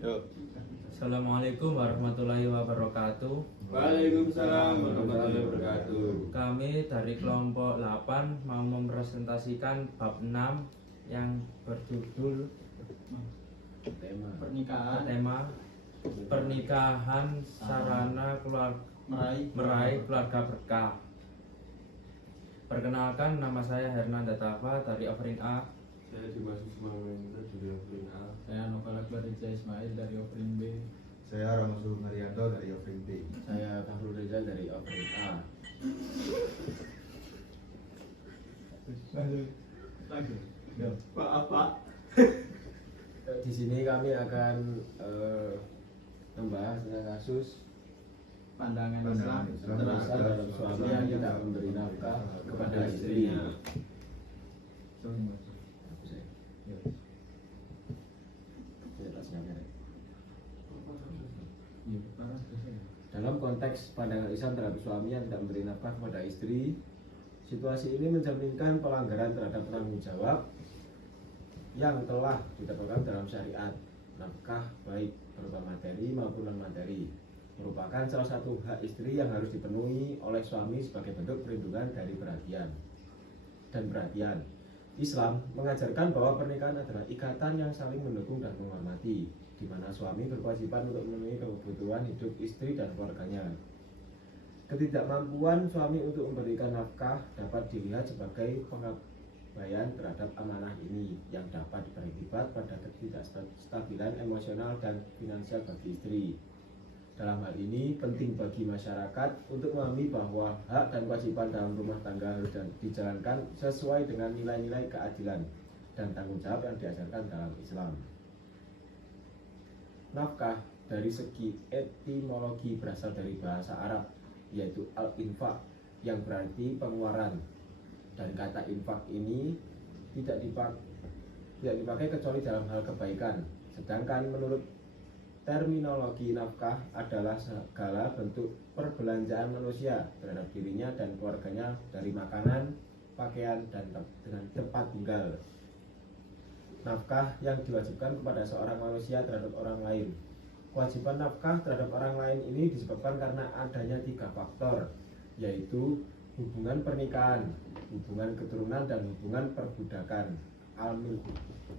Yuk. Assalamualaikum warahmatullahi wabarakatuh. Waalaikumsalam warahmatullahi wabarakatuh. Kami dari kelompok 8 mau mempresentasikan bab 6 yang berjudul tema pernikahan sarana meraih keluarga berkah. Perkenalkan, nama saya Hernanda Tafa dari Offering A. Saya Dimas Ismail dari Offering A. Saya Novel Akbar Reza Ismail dari Offering B. Saya Ramsul Marianto dari Offering B. Saya Fahrul Reza dari Offering A. Pak. Di sini kami akan membahas tentang kasus Pandangan Pandangan Islam Islam terhadap suami yang tidak memberi nafkah kepada istrinya. Dalam konteks pandangan Islam terhadap suami yang tidak memberi nafkah kepada istri, situasi ini mencerminkan pelanggaran terhadap tanggung jawab yang telah ditetapkan dalam syariat. Nafkah baik berupa materi maupun non materi merupakan salah satu hak istri yang harus dipenuhi oleh suami sebagai bentuk perlindungan dari perhatian. Islam mengajarkan bahwa pernikahan adalah ikatan yang saling mendukung dan menghormati, di mana suami berkewajiban untuk memenuhi kebutuhan hidup istri dan keluarganya. Ketidakmampuan suami untuk memberikan nafkah dapat dilihat sebagai pengabaian terhadap amanah ini yang dapat berakibat pada ketidakstabilan emosional dan finansial bagi istri. Dalam hal ini, penting bagi masyarakat untuk memahami bahwa hak dan kewajiban dalam rumah tangga harus dijalankan sesuai dengan nilai-nilai keadilan dan tanggung jawab yang diajarkan dalam Islam. Nafkah dari segi etimologi berasal dari bahasa Arab, yaitu al-infaq, yang berarti pengeluaran. Dan kata infak ini tidak dipakai kecuali dalam hal kebaikan. Sedangkan menurut terminologi, nafkah adalah segala bentuk perbelanjaan manusia terhadap dirinya dan keluarganya, dari makanan, pakaian, dan dengan tempat tinggal. Nafkah yang diwajibkan kepada seorang manusia terhadap orang lain. Kewajiban nafkah terhadap orang lain ini disebabkan karena adanya 3 faktor, yaitu hubungan pernikahan, hubungan keturunan, dan hubungan perbudakan.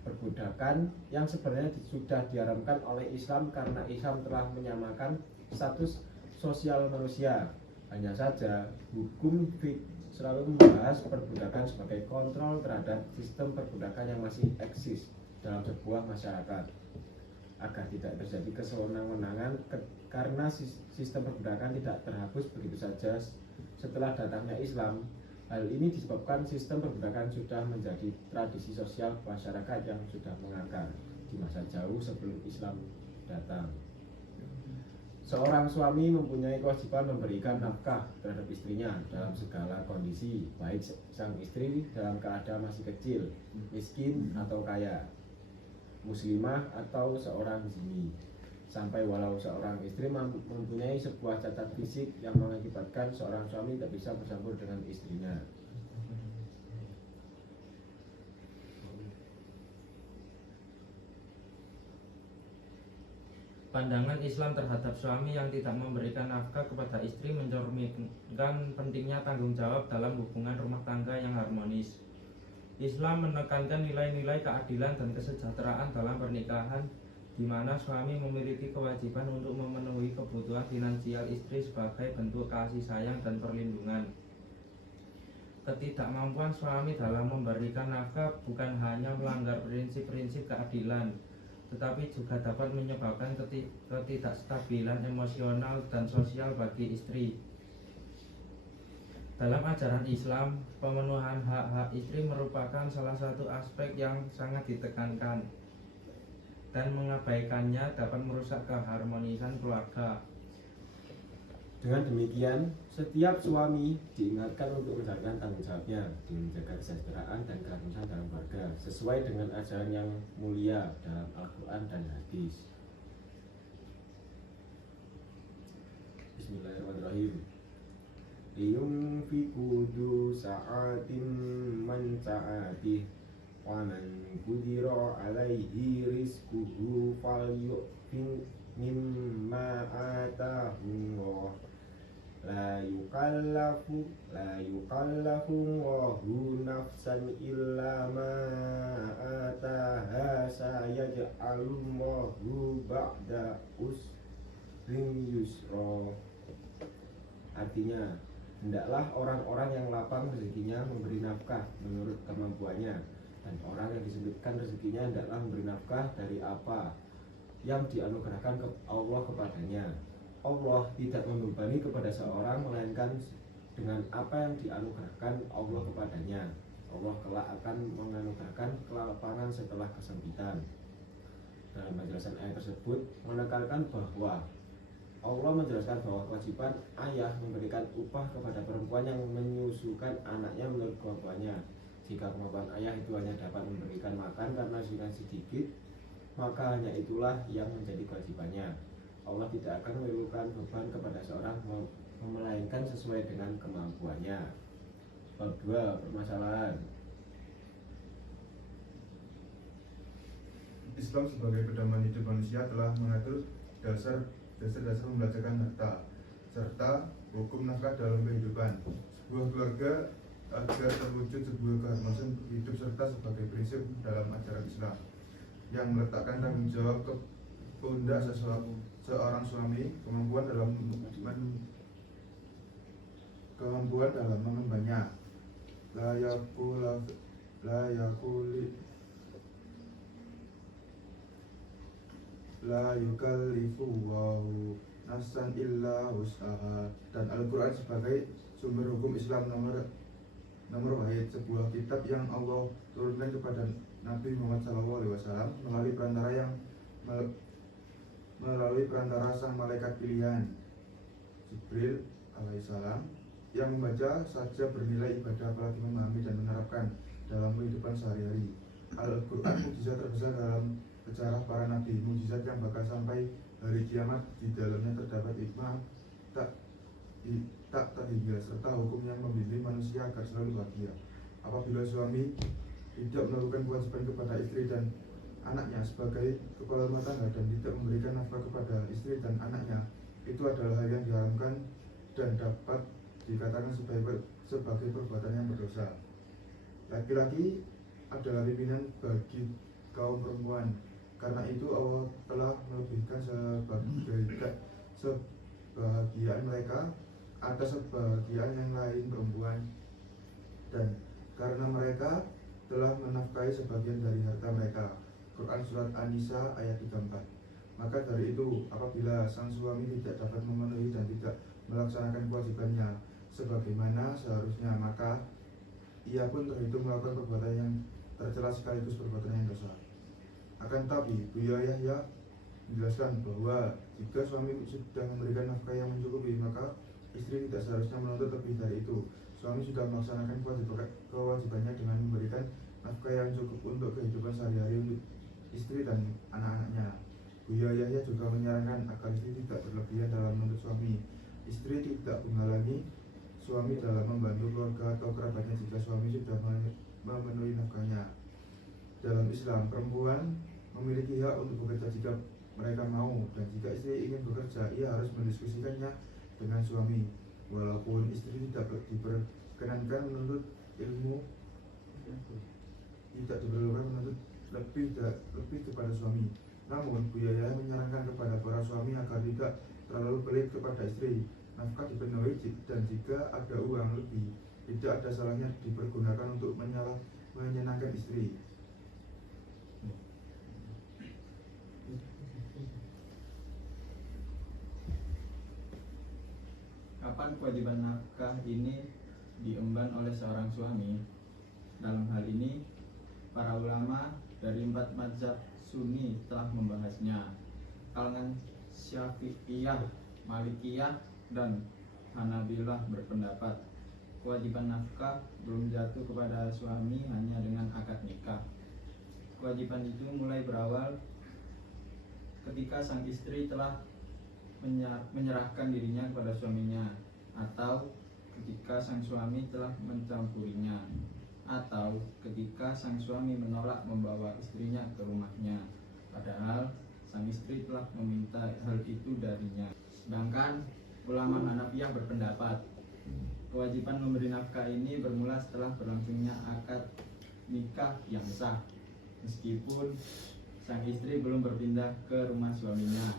Perbudakan yang sebenarnya sudah diharamkan oleh Islam karena Islam telah menyamakan status sosial manusia. Hanya saja hukum fiqh selalu membahas perbudakan sebagai kontrol terhadap sistem perbudakan yang masih eksis dalam sebuah masyarakat, agar tidak terjadi kesewenang-wenangan karena sistem perbudakan tidak terhapus begitu saja setelah datangnya Islam. Hal ini disebabkan sistem perbudakan sudah menjadi tradisi sosial masyarakat yang sudah mengakar di masa jauh sebelum Islam datang. Seorang suami mempunyai kewajiban memberikan nafkah terhadap istrinya dalam segala kondisi, baik sang istri dalam keadaan masih kecil, miskin atau kaya, muslimah atau seorang zini, sampai walau seorang istri mempunyai sebuah cacat fisik yang mengakibatkan seorang suami tidak bisa bersambung dengan istrinya. Pandangan Islam terhadap suami yang tidak memberikan nafkah kepada istri mencerminkan pentingnya tanggung jawab dalam hubungan rumah tangga yang harmonis. Islam menekankan nilai-nilai keadilan dan kesejahteraan dalam pernikahan, di mana suami memiliki kewajiban untuk memenuhi kebutuhan finansial istri sebagai bentuk kasih sayang dan perlindungan. Ketidakmampuan suami dalam memberikan nafkah bukan hanya melanggar prinsip-prinsip keadilan, tetapi juga dapat menyebabkan ketidakstabilan emosional dan sosial bagi istri. Dalam ajaran Islam, pemenuhan hak-hak istri merupakan salah satu aspek yang sangat ditekankan, dan mengabaikannya dapat merusak keharmonisan keluarga. Dengan demikian, setiap suami diingatkan untuk menjalankan tanggung jawabnya dengan menjaga kesejahteraan dan keharmonisan dalam keluarga sesuai dengan ajaran yang mulia dalam Al-Quran dan hadis. Bismillahirrahmanirrahim. Liyunfiqu du sa'atin man sa'atih ومن قدر عليه رزقه فليؤمن مما آتاه الله لا يكلف الله نفسا إلا ما آتاها سيجعل الله بعد عسر يسرا. Artinya, hendaklah orang-orang yang lapang rezekinya memberi nafkah menurut kemampuannya, dan orang yang disebutkan rezekinya hendaklah memberi nafkah dari apa yang dianugerahkan Allah kepadanya. Allah tidak membebani kepada seorang melainkan dengan apa yang dianugerahkan Allah kepadanya. Allah kelak akan menganugerahkan kelapangan setelah kesempitan. Dalam penjelasan ayat tersebut menekankan bahwa Allah menjelaskan bahwa kewajiban ayah memberikan upah kepada perempuan yang menyusukan anaknya menurut kemampuannya. Jika kemampuan ayah itu hanya dapat memberikan makan karena sudah sedikit, maka hanya itulah yang menjadi kewajibannya. Allah tidak akan menimbulkan beban kepada seorang melainkan sesuai dengan kemampuannya. Bab 2. Permasalahan. Islam sebagai pedoman hidup manusia telah mengatur dasar membelanjakan harta serta hukum nafkah dalam kehidupan sebuah keluarga agar terwujud sebuah keharmonisan hidup serta sebagai prinsip dalam ajaran Islam yang meletakkan tanggung jawab ke pundak seorang suami, kemampuan dalam mengembannya, la yukallifu wahu nafsan illa wus'aha. Dan Al-Quran sebagai sumber hukum Islam nomor wahid, sebuah kitab yang Allah turunkan kepada Nabi Muhammad SAW melalui perantara sang malaikat pilihan Jibril alaihissalam, yang membaca saja bernilai ibadah apalagi memahami dan menerapkan dalam kehidupan sehari-hari. Al-Quran mukjizat terbesar dalam sejarah para nabi, mukjizat yang bakal sampai hari kiamat. Di dalamnya terdapat hikmah tak terhingga serta hukum yang membimbing manusia agar selalu bahagia. Apabila suami tidak melakukan kewajiban kepada istri dan anaknya sebagai kepala rumah tangga dan tidak memberikan nafkah kepada istri dan anaknya, itu adalah hal yang diharamkan dan dapat dikatakan sebagai perbuatan yang berdosa. Laki-laki adalah pimpinan bagi kaum perempuan. Karena itu Allah telah melebihkan sebahagiaan mereka atas sebahagian yang lain perempuan, dan karena mereka telah menafkahi sebagian dari harta mereka. Quran Surat An-Nisa ayat 34. Maka dari itu, apabila sang suami tidak dapat memenuhi dan tidak melaksanakan kewajibannya sebagaimana seharusnya, maka ia pun terhitung melakukan perbuatan yang tercela sekaligus perbuatan yang dosa. Akan tapi Buya Yahya menjelaskan bahwa jika suami sudah memberikan nafkah yang mencukupi, maka istri tidak seharusnya menuntut lebih dari itu. Suami sudah melaksanakan kewajibannya dengan memberikan nafkah yang cukup untuk kehidupan sehari-hari untuk istri dan anak-anaknya. Buya Yahya juga menyarankan agar istri tidak berlebihan dalam menuntut suami. Istri tidak menghalangi suami dalam membantu keluarga atau kerabatnya jika suami sudah memenuhi nafkahnya. Dalam Islam, perempuan memiliki hak untuk bekerja jika mereka mau, dan jika istri ingin bekerja, ia harus mendiskusikannya dengan suami. Walaupun istri tidak diperkenankan menuntut ilmu, tidak diperlukan menuntut lebih kepada suami. Namun, Buya Yahya menyarankan kepada para suami agar tidak terlalu pelit kepada istri. Nafkah dipenuhi, dan jika ada uang lebih, tidak ada salahnya dipergunakan untuk menyenangkan istri. Kapan kewajiban nafkah ini diemban oleh seorang suami? Dalam hal ini, para ulama dari 4 mazhab Sunni telah membahasnya. Kalangan Syafi'iyah, Malikiyah, dan Hanabilah berpendapat kewajiban nafkah belum jatuh kepada suami hanya dengan akad nikah. Kewajiban itu mulai berawal ketika sang istri telah menyerahkan dirinya kepada suaminya, atau ketika sang suami telah mencampurinya, atau ketika sang suami menolak membawa istrinya ke rumahnya, padahal sang istri telah meminta hal itu darinya. Sedangkan ulama Hanafiyah berpendapat kewajiban memberi nafkah ini bermula setelah berlangsungnya akad nikah yang sah, meskipun sang istri belum berpindah ke rumah suaminya.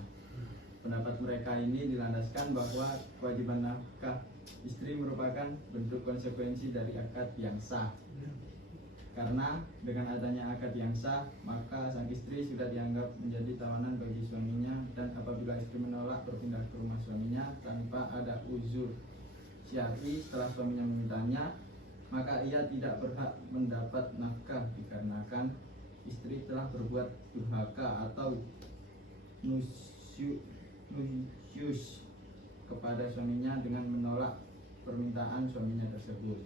Pendapat mereka ini dilandaskan bahwa kewajiban nafkah istri merupakan bentuk konsekuensi dari akad yang sah. Karena dengan adanya akad yang sah, maka sang istri sudah dianggap menjadi tawanan bagi suaminya, dan apabila istri menolak berpindah ke rumah suaminya tanpa ada uzur syar'i setelah suaminya memintanya, maka ia tidak berhak mendapat nafkah dikarenakan istri telah berbuat durhaka atau nusyus kepada suaminya dengan menolak permintaan suaminya tersebut.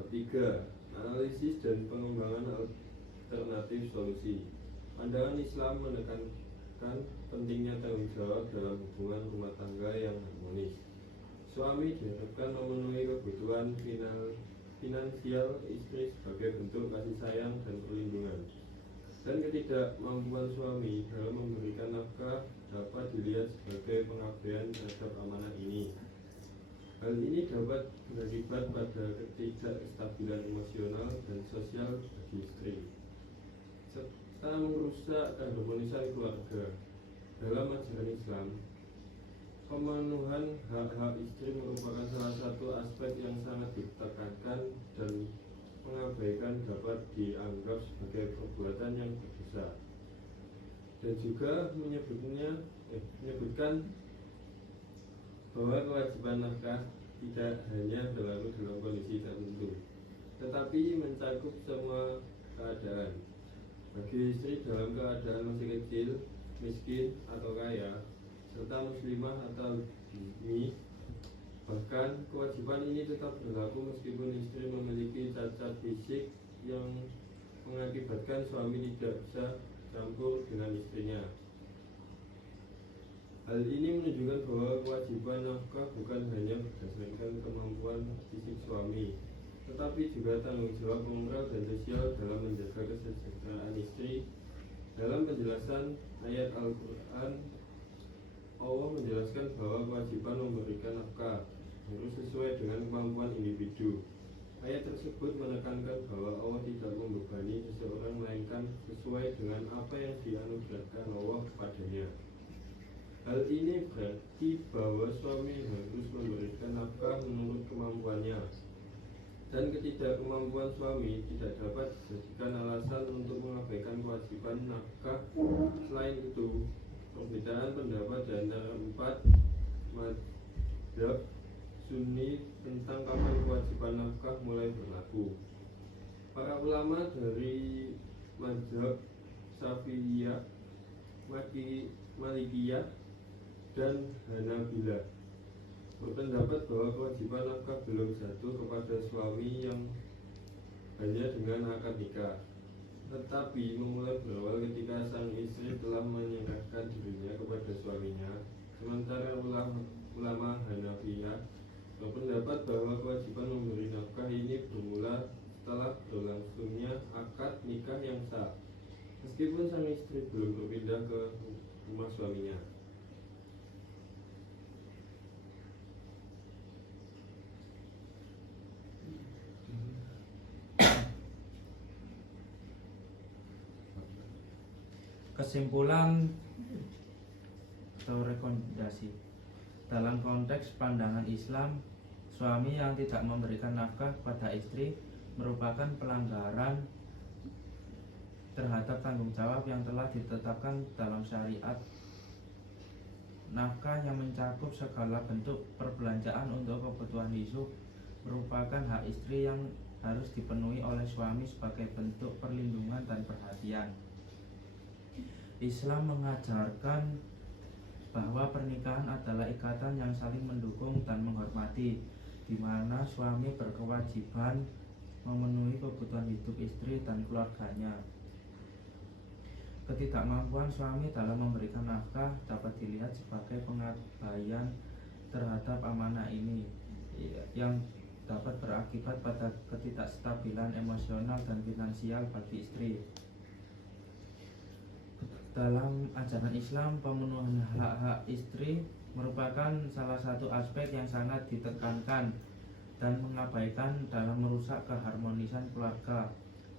Ketiga, analisis dan pengembangan alternatif solusi. Pandangan Islam menekankan pentingnya tanggung jawab dalam hubungan rumah tangga yang harmonis. Suami diharapkan memenuhi kebutuhan finansial istri sebagai bentuk kasih sayang dan perlindungan. Dan ketidakmampuan suami dalam memberikan nafkah dapat dilihat sebagai pengabaian terhadap amanah ini. Hal ini dapat berakibat pada ketidakstabilan emosional dan sosial bagi istri, serta merusak keharmonisan keluarga. Dalam ajaran Islam, pemenuhan hak-hak istri merupakan salah satu aspek yang sangat ditekankan, dan mengabaikan dapat dianggap sebagai perbuatan yang berdosa. Dan juga menyebutkan bahwa kewajiban nafkah tidak hanya berlaku dalam kondisi tertentu, tetapi mencakup semua keadaan. Bagi istri dalam keadaan masih kecil, miskin atau kaya, serta muslimah atau dhimmi, bahkan kewajiban ini tetap berlaku meskipun istri memiliki cacat fisik yang mengakibatkan suami tidak bisa campur dengan istrinya. Hal ini menunjukkan bahwa kewajiban nafkah bukan hanya berdasarkan kemampuan fisik suami, tetapi juga tanggung jawab moral dan sosial dalam menjaga kesejahteraan istri. Dalam penjelasan ayat Al-Quran, Allah menjelaskan bahwa kewajiban memberikan nafkah harus sesuai dengan kemampuan individu. Ayat tersebut menekankan bahwa Allah tidak membebani seseorang melainkan sesuai dengan apa yang dianugerahkan Allah kepadanya. Hal ini berarti bahwa suami harus memberikan nafkah menurut kemampuannya, dan ketidakmampuan suami tidak dapat dijadikan alasan untuk mengabaikan kewajiban nafkah. Selain itu, perbedaan pendapat di antara 4 mazhab Sunni tentang kapan kewajiban nafkah mulai berlaku. Para ulama dari mazhab Syafi'iyah, Malikiyah, dan Hanabilah berpendapat bahwa kewajiban nafkah belum jatuh kepada suami yang hanya dengan akad nikah, tetapi memulai berawal ketika sang istri telah menyerahkan dirinya kepada suaminya. Sementara ulama Hanafiyah berpendapat bahwa kewajiban memberi nafkah ini bermula setelah berlangsungnya akad nikah yang sah, meskipun sang istri belum berpindah ke rumah suaminya. Kesimpulan atau rekomendasi: dalam konteks pandangan Islam, suami yang tidak memberikan nafkah kepada istri merupakan pelanggaran terhadap tanggung jawab yang telah ditetapkan dalam syariat. Nafkah yang mencakup segala bentuk perbelanjaan untuk kebutuhan hidup merupakan hak istri yang harus dipenuhi oleh suami sebagai bentuk perlindungan dan perhatian. Islam mengajarkan bahwa pernikahan adalah ikatan yang saling mendukung dan menghormati, di mana suami berkewajiban memenuhi kebutuhan hidup istri dan keluarganya. Ketidakmampuan suami dalam memberikan nafkah dapat dilihat sebagai pengabaian terhadap amanah ini, yang dapat berakibat pada ketidakstabilan emosional dan finansial bagi istri. Dalam ajaran Islam, pemenuhan hak-hak istri merupakan salah satu aspek yang sangat ditekankan dan mengabaikan dalam merusak keharmonisan keluarga.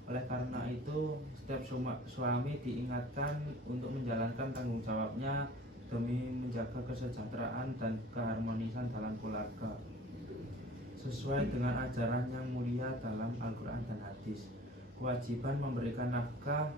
Oleh karena itu, setiap suami diingatkan untuk menjalankan tanggung jawabnya demi menjaga kesejahteraan dan keharmonisan dalam keluarga sesuai dengan ajaran yang mulia dalam Al-Quran dan hadis. Kewajiban memberikan nafkah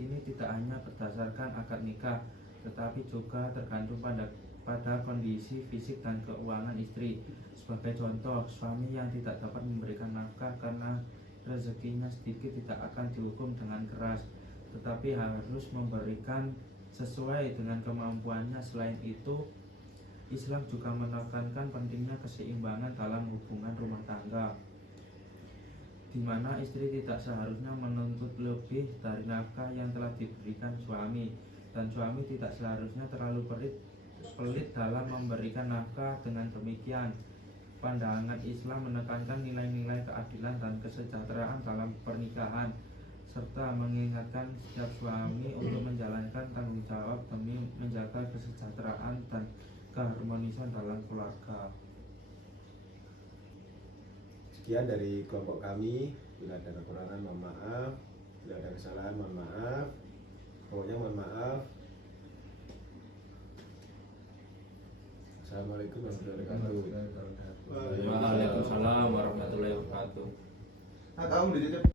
ini tidak hanya berdasarkan akad nikah, tetapi juga tergantung pada kondisi fisik dan keuangan istri. Sebagai contoh, suami yang tidak dapat memberikan nafkah karena rezekinya sedikit tidak akan dihukum dengan keras, tetapi harus memberikan sesuai dengan kemampuannya. Selain itu, Islam juga menekankan pentingnya keseimbangan dalam hubungan rumah tangga, di mana istri tidak seharusnya menuntut lebih dari nafkah yang telah diberikan suami, dan suami tidak seharusnya terlalu pelit dalam memberikan nafkah. Dengan demikian, pandangan Islam menekankan nilai-nilai keadilan dan kesejahteraan dalam pernikahan, serta mengingatkan setiap suami untuk menjalankan tanggung jawab demi menjaga kesejahteraan dan keharmonisan dalam keluarga. Sekian dari kelompok kami. Bila ada kekurangan mohon maaf, bila ada kesalahan mohon maaf. Pokoknya mohon maaf. Assalamualaikum warahmatullahi wabarakatuh. Waalaikumsalam warahmatullahi wabarakatuh. Nah, kamu dititip